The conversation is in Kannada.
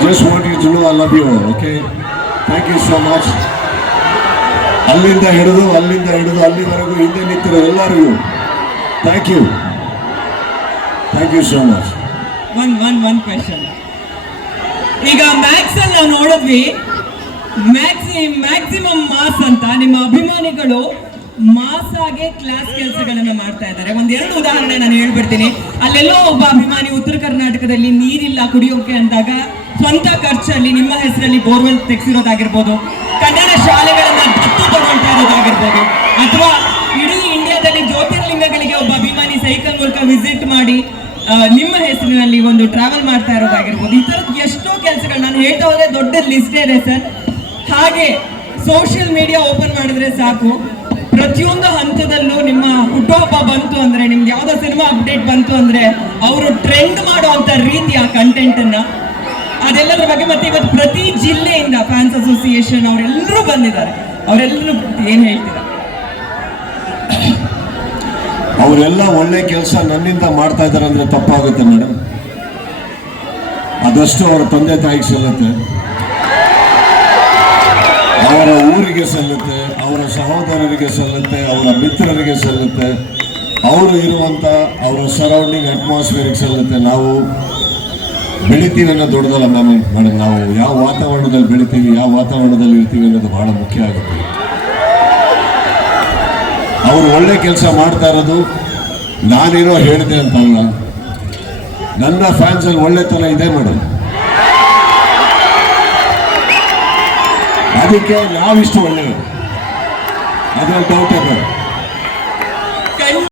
just want you to know I love you. Okay. Thank you so much. ಅಲ್ಲಿಂದ ಹಿಡಿದು ಅಲ್ಲಿಂದ ಹಿಡಿದು, ಅಲ್ಲಿವರೆಗೂ ಹಿಂದೆ ನಿಂತಿರೋ ಎಲ್ಲರಿಗೂ thank you thank you so much one one one question ಈಗ ಮ್ಯಾಕ್ಸ್ ಅಲ್ಲಿ ನಾವು ನೋಡಿದ್ವಿ ಮ್ಯಾಕ್ಸಿ ಮ್ಯಾಕ್ಸಿಮಮ್ ಮಾಸ್ ಅಂತ ನಿಮ್ಮ ಅಭಿಮಾನಿಗಳು ಮಾಸ್ ಆಗಿ ಕ್ಲಾಸ್ ಕೆಲಸಗಳನ್ನ ಮಾಡ್ತಾ ಇದ್ದಾರೆ ಒಂದೆರಡು ಉದಾಹರಣೆ ನಾನು ಹೇಳ್ಬಿಡ್ತೀನಿ ಅಲ್ಲೆಲ್ಲೋ ಒಬ್ಬ ಅಭಿಮಾನಿ ಉತ್ತರ ಕರ್ನಾಟಕದಲ್ಲಿ ನೀರಿಲ್ಲ ಕುಡಿಯೋಕೆ ಅಂದಾಗ ಸ್ವಂತ ಖರ್ಚಲ್ಲಿ ನಿಮ್ಮ ಹೆಸರಲ್ಲಿ ಬೋರ್ವೆಲ್ ತೆಗೆಸಿರೋದಾಗಿರ್ಬೋದು, ಕನ್ನಡ ಶಾಲೆಗಳನ್ನ ದತ್ತು ತಗೊಳ್ತಾ ಇರೋದಾಗಿರ್ಬೋದು, ಅಥವಾ ಇಡೀ ಇಂಡಿಯಾದಲ್ಲಿ ಜ್ಯೋತಿರ್ಲಿಂಗಗಳಿಗೆ ಒಬ್ಬ ಅಭಿಮಾನಿ ಸೈಕಲ್ ಮೂಲಕ ವಿಸಿಟ್ ಮಾಡಿ ನಿಮ್ಮ ಹೆಸರಿನಲ್ಲಿ ಒಂದು ಟ್ರಾವೆಲ್ ಮಾಡ್ತಾ ಇರೋದಾಗಿರ್ಬೋದು. ಈ ಥರದ್ದು ಎಷ್ಟೋ ಕೆಲಸಗಳು ನಾನು ಹೇಳ್ತಾ ಹೋದ್ರೆ ದೊಡ್ಡ ಲಿಸ್ಟ್ ಇದೆ ಸರ್. ಹಾಗೆ ಸೋಷಿಯಲ್ ಮೀಡಿಯಾ ಓಪನ್ ಮಾಡಿದ್ರೆ ಸಾಕು. ಪ್ರತಿಯೊಂದು ಹಂತದಲ್ಲೂ ನಿಮ್ಮ ಹುಟ್ಟುಹಬ್ಬ ಬಂತು ಅಂದ್ರೆ, ನಿಮ್ಗೆ ಯಾವ್ದೋ ಸಿನಿಮಾ ಅಪ್ಡೇಟ್ ಬಂತು ಅಂದ್ರೆ, ಅವರು ಟ್ರೆಂಡ್ ಮಾಡುವಂತ ರೀತಿ ಆ ಕಂಟೆಂಟ್ ಅನ್ನ ಅದೆಲ್ಲದ್ರ ಬಗ್ಗೆ ಮತ್ತೆ ಇವತ್ತು ಪ್ರತಿ ಜಿಲ್ಲೆಯಿಂದ ಫ್ಯಾನ್ಸ್ ಅಸೋಸಿಯೇಷನ್ ಅವರೆಲ್ಲರೂ ಬಂದಿದ್ದಾರೆ. ಅವರೆಲ್ಲರೂ ಏನ್ ಹೇಳ್ತೀರಾ? ಅವರೆಲ್ಲ ಒಳ್ಳೆ ಕೆಲಸ ನನ್ನಿಂದ ಮಾಡ್ತಾ ಇದ್ದಾರೆ ಅಂದ್ರೆ ತಪ್ಪಾಗುತ್ತೆ ಮೇಡಮ್ ಅದಷ್ಟು ಅವರ ತಂದೆ ತಾಯಿಗೆ ಸಲ್ಲುತ್ತೆ. ಅವರ ಊರಿಗೆ ಸಲ್ಲುತ್ತೆ, ಅವರ ಸಹೋದರರಿಗೆ ಸಲ್ಲುತ್ತೆ, ಅವರ ಮಿತ್ರರಿಗೆ ಸಲ್ಲುತ್ತೆ. ಅವರು ಇರುವಂತ ಅವರ ಸರೌಂಡಿಂಗ್ ಅಟ್ಮಾಸ್ಫಿಯರ್ಗೆ ಸಲ್ಲುತ್ತೆ. ನಾವು ಬೆಳಿತೀವಿ ಅನ್ನೋದು ದೊಡ್ಡದಲ್ಲ ಮ್ಯಾಮ್ ಮೇಡಮ್, ನಾವು ಯಾವ ವಾತಾವರಣದಲ್ಲಿ ಬೆಳಿತೀವಿ, ಯಾವ ವಾತಾವರಣದಲ್ಲಿ ಇರ್ತೀವಿ ಅನ್ನೋದು ಬಹಳ ಮುಖ್ಯ ಆಗುತ್ತೆ. ಅವರು ಒಳ್ಳೆ ಕೆಲಸ ಮಾಡ್ತಾ ಇರೋದು ನಾನೇನೋ ಹೇಳಿದೆ ಅಂತಲ್ಲ. ನನ್ನ ಫ್ಯಾನ್ಸ್ ಅಲ್ಲಿ ಒಳ್ಳೆತನ ಇದೆ ಮೇಡಮ್. ಅದಕ್ಕೆ ನಾವಿಷ್ಟು ಒಳ್ಳೆಯದು ಅದರಲ್ಲಿ ಡೌಟ್ ಬೇಡ.